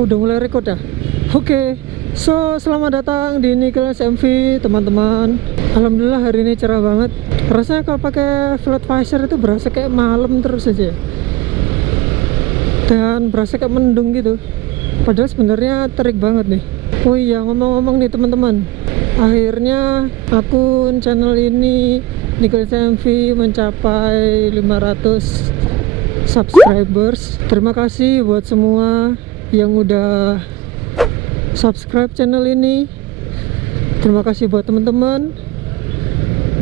Oh, udah mulai record ya? Oke, so selamat datang di Nicholas MV teman-teman. Alhamdulillah hari ini cerah banget. Rasanya kalau pakai flat visor itu berasa kayak malam terus aja. Dan berasa kayak mendung gitu. Padahal sebenarnya terik banget nih. Oh iya, ngomong-ngomong nih teman-teman. Akhirnya akun channel ini Nicholas MV mencapai 500 subscribers. Terima kasih buat semua yang udah subscribe channel ini. Terima kasih buat teman-teman,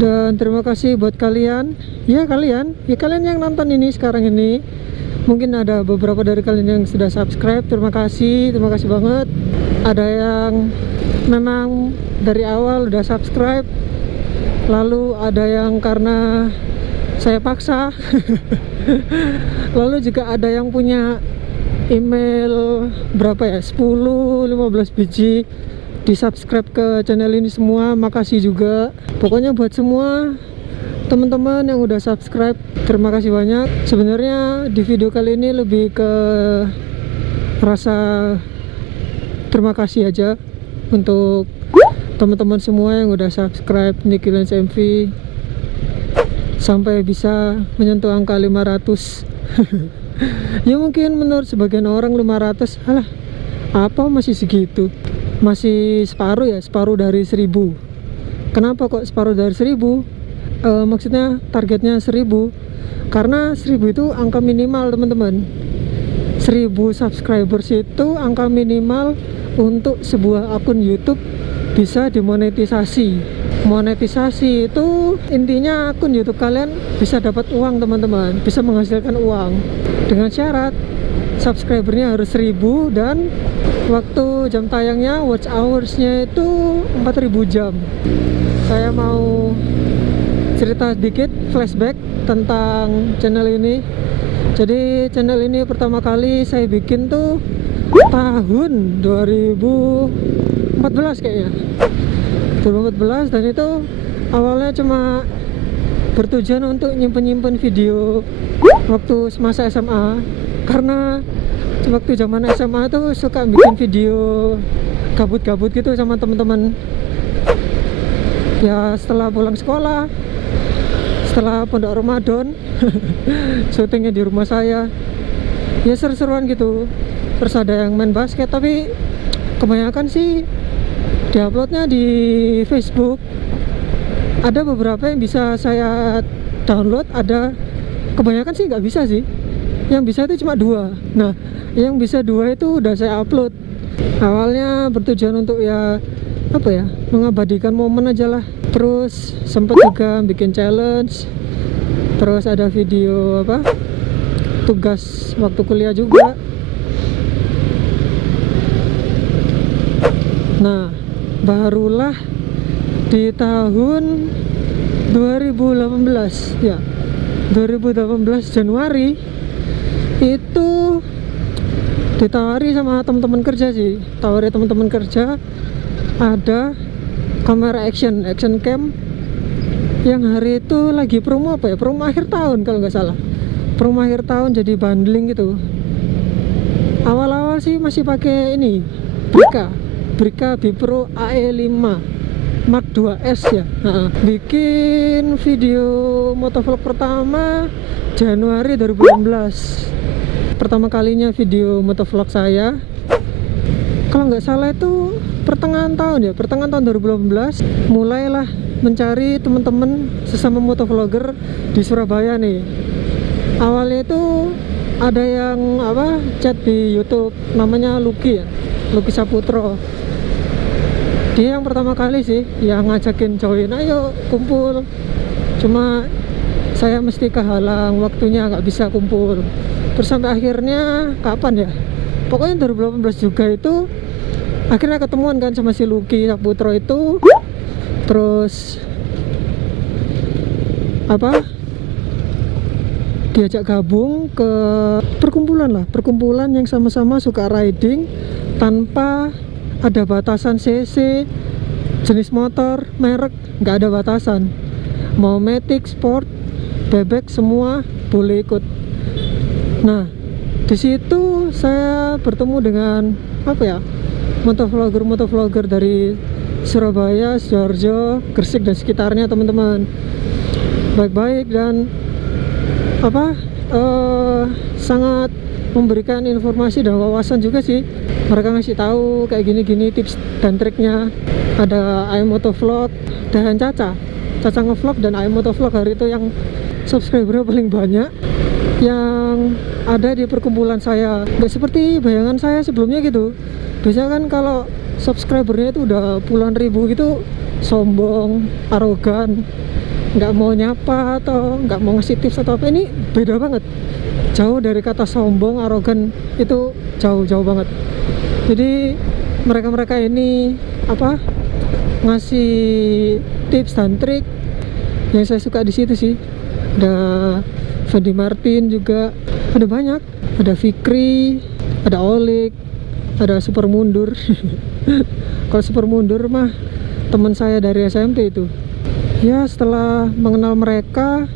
dan terima kasih buat kalian kalian yang nonton ini sekarang ini. Mungkin ada beberapa dari kalian yang sudah subscribe. Terima kasih banget. Ada yang memang dari awal udah subscribe, lalu ada yang karena saya paksa lalu juga ada yang punya email berapa ya, 10-15 biji di subscribe ke channel ini semua. Makasih juga pokoknya buat semua teman-teman yang udah subscribe, terima kasih banyak. Sebenarnya di video kali ini lebih ke rasa terima kasih aja untuk teman-teman semua yang udah subscribe Nicholas MV sampai bisa menyentuh angka 500. Ya mungkin menurut sebagian orang 500, alah apa masih segitu, masih separuh dari 1000. Kenapa kok separuh dari 1000? Maksudnya targetnya 1000 karena 1000 itu angka minimal teman-teman. 1000 subscribers itu angka minimal untuk sebuah akun YouTube bisa dimonetisasi. Monetisasi itu intinya akun YouTube kalian bisa dapat uang teman-teman, bisa menghasilkan uang dengan syarat subscribernya harus 1000 dan waktu jam tayangnya, watch hoursnya itu 4000 jam. Saya mau cerita sedikit flashback tentang channel ini. Jadi channel ini pertama kali saya bikin tuh tahun 2014 kayaknya, 2014, dan itu awalnya cuma bertujuan untuk nyimpen video waktu semasa SMA. Karena waktu zaman SMA tuh suka bikin video gabut-gabut gitu sama teman-teman. Ya setelah pulang sekolah, setelah pondok Ramadan, syutingnya di rumah saya. Ya seru-seruan gitu. Terus ada yang main basket, tapi kebanyakan sih diuploadnya di Facebook. Ada beberapa yang bisa saya download, ada kebanyakan sih nggak bisa sih. Yang bisa itu cuma 2. Nah, yang bisa 2 itu udah saya upload. Awalnya bertujuan untuk mengabadikan momen aja lah. Terus sempat juga bikin challenge. Terus ada video tugas waktu kuliah juga. Nah, barulah di tahun 2018 ya, 2018 Januari itu ditawari sama teman-teman kerja sih, teman-teman kerja ada kamera action cam yang hari itu lagi promo promo akhir tahun kalau nggak salah, promo akhir tahun, jadi bundling gitu. Awal-awal sih masih pakai ini Brica Bipro AE5 Mark 2S ya. Bikin video motovlog pertama Januari 2016. Pertama kalinya video motovlog saya, kalau nggak salah itu pertengahan tahun 2018, mulailah mencari teman-teman sesama motovlogger di Surabaya nih. Awalnya itu ada yang chat di YouTube, namanya Lucky Saputro. Dia yang pertama kali sih yang ngajakin join, ayo kumpul. Cuma saya mesti kehalang waktunya, nggak bisa kumpul. Terus sampai akhirnya kapan ya, pokoknya 2018 juga itu akhirnya ketemuan kan sama si Lucky Saputro itu. Terus diajak gabung ke perkumpulan yang sama-sama suka riding tanpa ada batasan CC, jenis motor, merek, nggak ada batasan. Mau Matic, Sport, Bebek, semua boleh ikut. Nah, Di situ saya bertemu dengan apa ya, motovlogger dari Surabaya, Sidoarjo, Gresik dan sekitarnya teman-teman. Baik-baik dan apa sangat memberikan informasi dan wawasan juga sih. Mereka ngasih tahu kayak gini-gini tips dan triknya. Ada Ayam Motovlog dan Caca ngevlog dan Ayam Motovlog hari itu yang subscribernya paling banyak yang ada di perkumpulan saya. Nggak seperti bayangan saya sebelumnya gitu. Biasanya kan kalau subscribernya itu udah puluhan ribu gitu, sombong, arogan, nggak mau nyapa atau nggak mau ngasih tips atau apa. Ini beda banget, jauh dari kata sombong, arogan, itu jauh banget. Jadi mereka ini apa, ngasih tips dan trik yang saya suka di situ sih. Ada Fendi Martin juga, ada banyak, ada Fikri, ada Olik, ada Super Mundur. Kalau Super Mundur mah teman saya dari SMP itu. Ya setelah mengenal mereka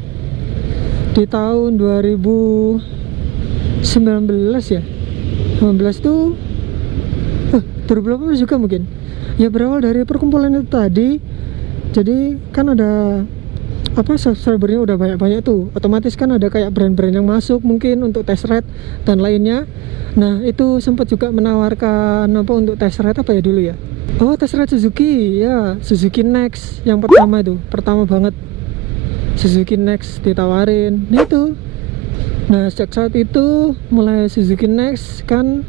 di tahun 2019 ya, 19 tuh 2018 juga mungkin ya, berawal dari perkumpulan itu tadi. Jadi kan ada apa, subscribernya udah banyak tuh, otomatis kan ada kayak brand-brand yang masuk mungkin untuk test ride dan lainnya. Nah itu sempat juga menawarkan apa untuk test ride apa ya dulu ya, oh test ride Suzuki ya, Suzuki Next yang pertama banget, Suzuki Next ditawarin. Nah itu, nah sejak saat itu mulai Suzuki Next kan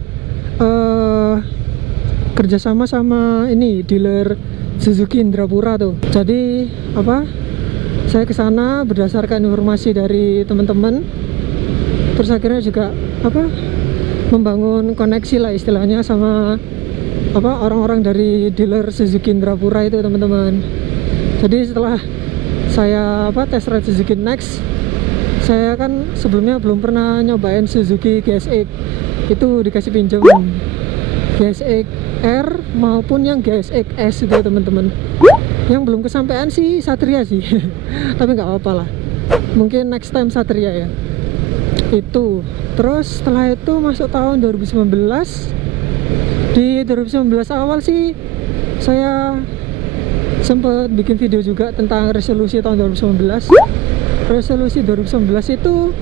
kerjasama sama ini dealer Suzuki Indrapura tuh. Jadi apa, saya ke sana berdasarkan informasi dari teman-teman, terus akhirnya juga apa, membangun koneksi lah istilahnya sama apa orang-orang dari dealer Suzuki Indrapura itu teman-teman. Jadi setelah saya apa test ride Suzuki Next, saya kan sebelumnya belum pernah nyobain Suzuki GSX, itu dikasih pinjam GSX R maupun yang GSX S itu teman-teman. Yang belum kesampaian sih Satria sih. Tapi nggak apa-apa lah, mungkin next time Satria ya. Itu terus setelah itu masuk tahun 2019. Di 2019 awal sih saya sempat bikin video juga tentang resolusi tahun 2019. Resolusi 2019 itu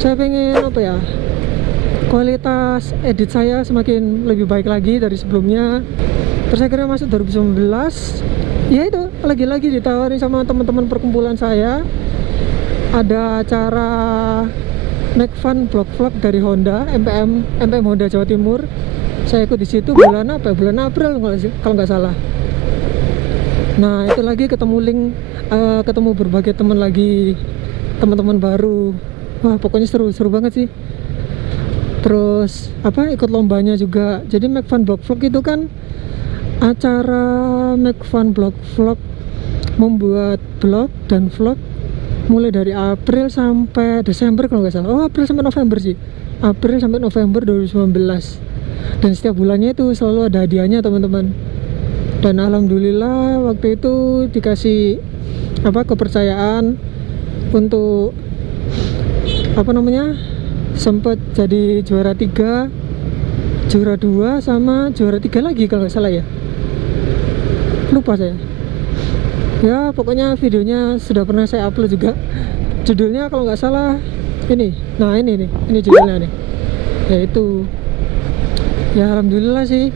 saya pengen apa ya, kualitas edit saya semakin lebih baik lagi dari sebelumnya. Terus akhirnya masuk 2019, ya itu lagi-lagi ditawarin sama teman-teman perkumpulan saya, ada acara Make Fun Vlog dari Honda, MPM Honda Jawa Timur. Saya ikut di situ bulan apa? Bulan April kalau nggak salah. Nah itu lagi ketemu berbagai teman lagi, teman-teman baru. Wah pokoknya seru banget sih. Terus apa, ikut lombanya juga. Jadi Make Fun Vlog itu kan acara Make Fun Vlog, membuat blog dan vlog mulai dari April sampai Desember kalau nggak salah. Oh April sampai November sih, April sampai November 2019. Dan setiap bulannya itu selalu ada hadiahnya teman-teman. Dan alhamdulillah waktu itu dikasih apa, kepercayaan untuk apa namanya, sempat jadi juara 3, juara 2 sama juara 3 lagi kalau nggak salah ya, lupa saya ya. Pokoknya videonya sudah pernah saya upload juga. Judulnya kalau nggak salah ini, nah ini judulnya nih, yaitu ya alhamdulillah sih.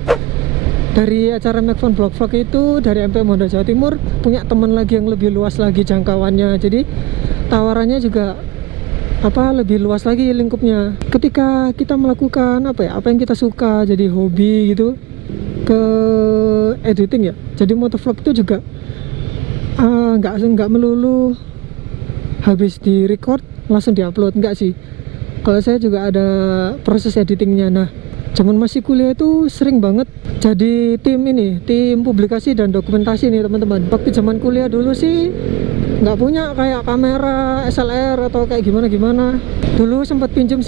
Dari acara Make Fun Vlog itu dari MPM Honda Jawa Timur punya teman lagi yang lebih luas lagi jangkauannya. Jadi tawarannya juga apa, lebih luas lagi lingkupnya. Ketika kita melakukan apa ya, apa yang kita suka, jadi hobi gitu, ke editing ya. Jadi motovlog itu juga nggak melulu habis di record langsung diupload, enggak sih. Kalau saya juga ada proses editingnya. Nah zaman masih kuliah itu sering banget jadi tim publikasi dan dokumentasi nih teman-teman. Waktu zaman kuliah dulu sih nggak punya kayak kamera SLR atau kayak gimana. Dulu sempat pinjem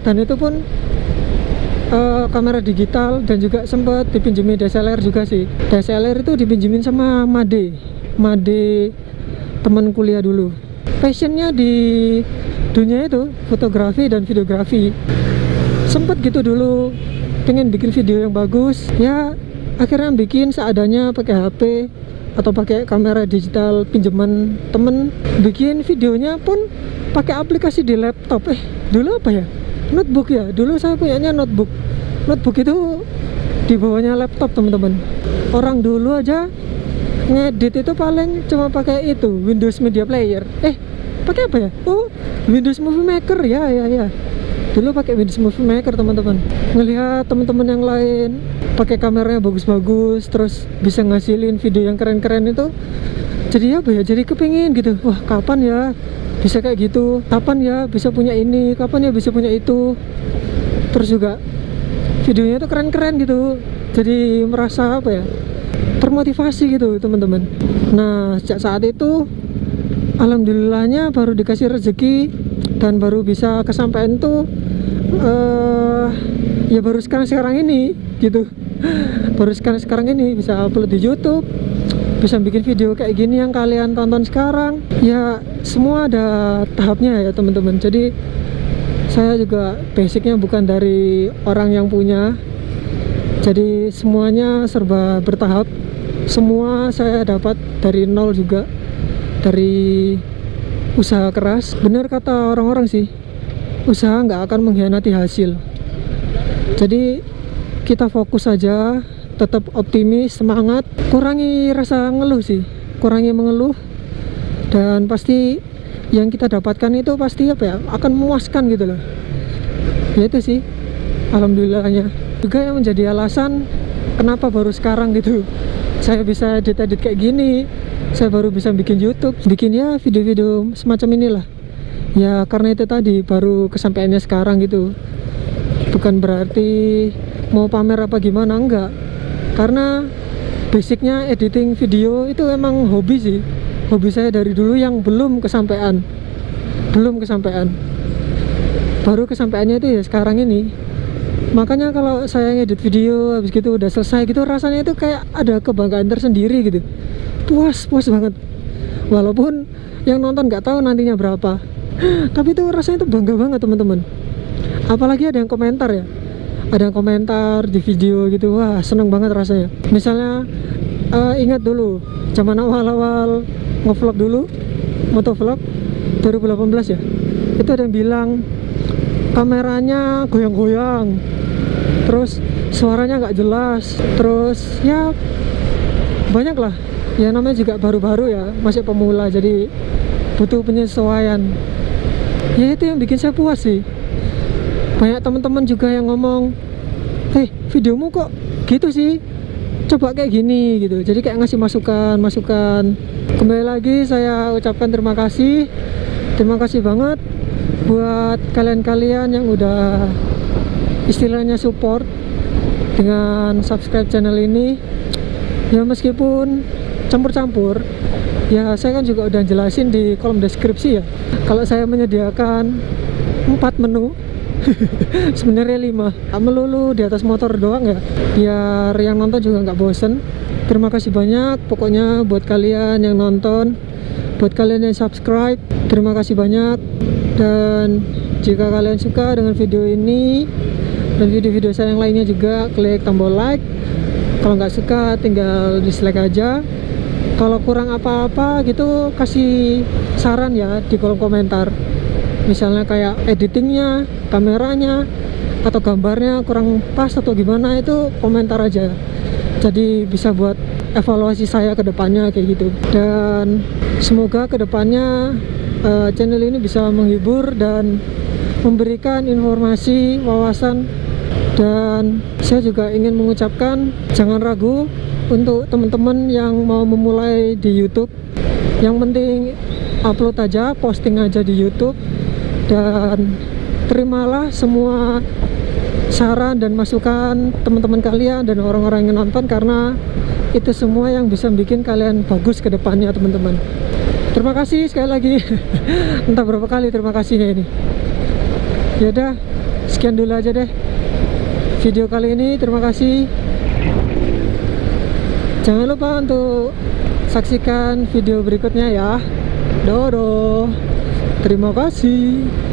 dan itu pun kamera digital, dan juga sempat dipinjemin DSLR juga sih. DSLR itu dipinjemin sama Made teman kuliah dulu. Passionnya di dunia itu, fotografi dan videografi. Sempet gitu dulu pengen bikin video yang bagus, ya akhirnya bikin seadanya pakai HP atau pakai kamera digital pinjaman temen. Bikin videonya pun pakai aplikasi di laptop. Dulu apa ya? Notebook ya. Dulu saya punyanya notebook. Notebook itu di bawahnya laptop, teman-teman. Orang dulu aja ngedit itu paling cuma pakai itu, Windows Media Player. Pakai apa ya? Oh, Windows Movie Maker ya. Dulu pakai Windows Movie Maker, teman-teman. Ngelihat teman-teman yang lain pakai kameranya bagus-bagus, terus bisa ngasilin video yang keren-keren itu, jadi apa ya? Jadi kepingin gitu. Wah, kapan ya bisa kayak gitu? Kapan ya bisa punya ini? Kapan ya bisa punya itu? Terus juga videonya itu keren-keren gitu. Jadi merasa apa ya? Termotivasi gitu, teman-teman. Nah, sejak saat itu alhamdulillahnya baru dikasih rezeki dan baru bisa kesampaian tuh ya baru sekarang ini gitu. Baru sekarang ini bisa upload di YouTube, bisa bikin video kayak gini yang kalian tonton sekarang. Ya semua ada tahapnya ya, teman-teman. Jadi saya juga basicnya bukan dari orang yang punya, jadi semuanya serba bertahap. Semua saya dapat dari nol juga, dari usaha keras. Bener kata orang-orang sih, usaha nggak akan mengkhianati hasil. Jadi kita fokus aja, tetap optimis, semangat, kurangi rasa ngeluh sih, kurangi mengeluh, dan pasti yang kita dapatkan itu pasti apa ya, akan memuaskan gitu loh. Ya itu sih alhamdulillahnya. Juga yang menjadi alasan kenapa baru sekarang gitu saya bisa edit kayak gini, saya baru bisa bikin YouTube, bikin ya video-video semacam inilah. Ya karena itu tadi, baru kesampaiannya sekarang gitu. Bukan berarti mau pamer apa gimana, enggak. Karena basicnya editing video itu emang hobi sih. Hobi saya dari dulu yang belum kesampaian. Baru kesampaiannya itu ya sekarang ini. Makanya kalau saya ngedit video habis gitu udah selesai gitu, rasanya itu kayak ada kebanggaan tersendiri gitu. Puas banget. Walaupun yang nonton nggak tahu nantinya berapa, tapi itu rasanya itu bangga banget, teman-teman. Apalagi ada yang komentar ya, ada yang komentar di video gitu, wah seneng banget rasanya. Misalnya ingat dulu zaman awal-awal ngevlog dulu, motovlog 2018 ya, itu ada yang bilang kameranya goyang-goyang, terus suaranya nggak jelas, terus ya banyak lah. Ya namanya juga baru-baru ya, masih pemula, jadi butuh penyesuaian. Ya itu yang bikin saya puas sih. Banyak teman-teman juga yang ngomong, videomu kok gitu sih, coba kayak gini gitu. Jadi kayak ngasih masukan. Kembali lagi saya ucapkan terima kasih banget buat kalian-kalian yang udah istilahnya support dengan subscribe channel ini. Ya meskipun campur-campur, ya saya kan juga udah jelasin di kolom deskripsi ya, kalau saya menyediakan 4 menu sebenarnya 5, melulu di atas motor doang ya, biar yang nonton juga nggak bosen. Terima kasih banyak pokoknya buat kalian yang nonton, buat kalian yang subscribe, terima kasih banyak. Dan jika kalian suka dengan video ini dan video-video saya yang lainnya juga, klik tombol like. Kalau nggak suka tinggal dislike aja. Kalau kurang apa-apa gitu kasih saran ya di kolom komentar. Misalnya kayak editingnya, kameranya, atau gambarnya kurang pas atau gimana, itu komentar aja. Jadi bisa buat evaluasi saya ke depannya kayak gitu. Dan semoga ke depannya channel ini bisa menghibur dan memberikan informasi, wawasan. Dan saya juga ingin mengucapkan jangan ragu untuk teman-teman yang mau memulai di YouTube. Yang penting upload aja, posting aja di YouTube. Dan terimalah semua saran dan masukan teman-teman kalian dan orang-orang yang nonton, karena itu semua yang bisa bikin kalian bagus ke depannya, teman-teman. Terima kasih sekali lagi. Entah berapa kali terima kasihnya ini. Yaudah, sekian dulu aja deh video kali ini. Terima kasih. Jangan lupa untuk saksikan video berikutnya ya. Dodo. Terima kasih.